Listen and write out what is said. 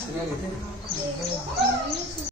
这个。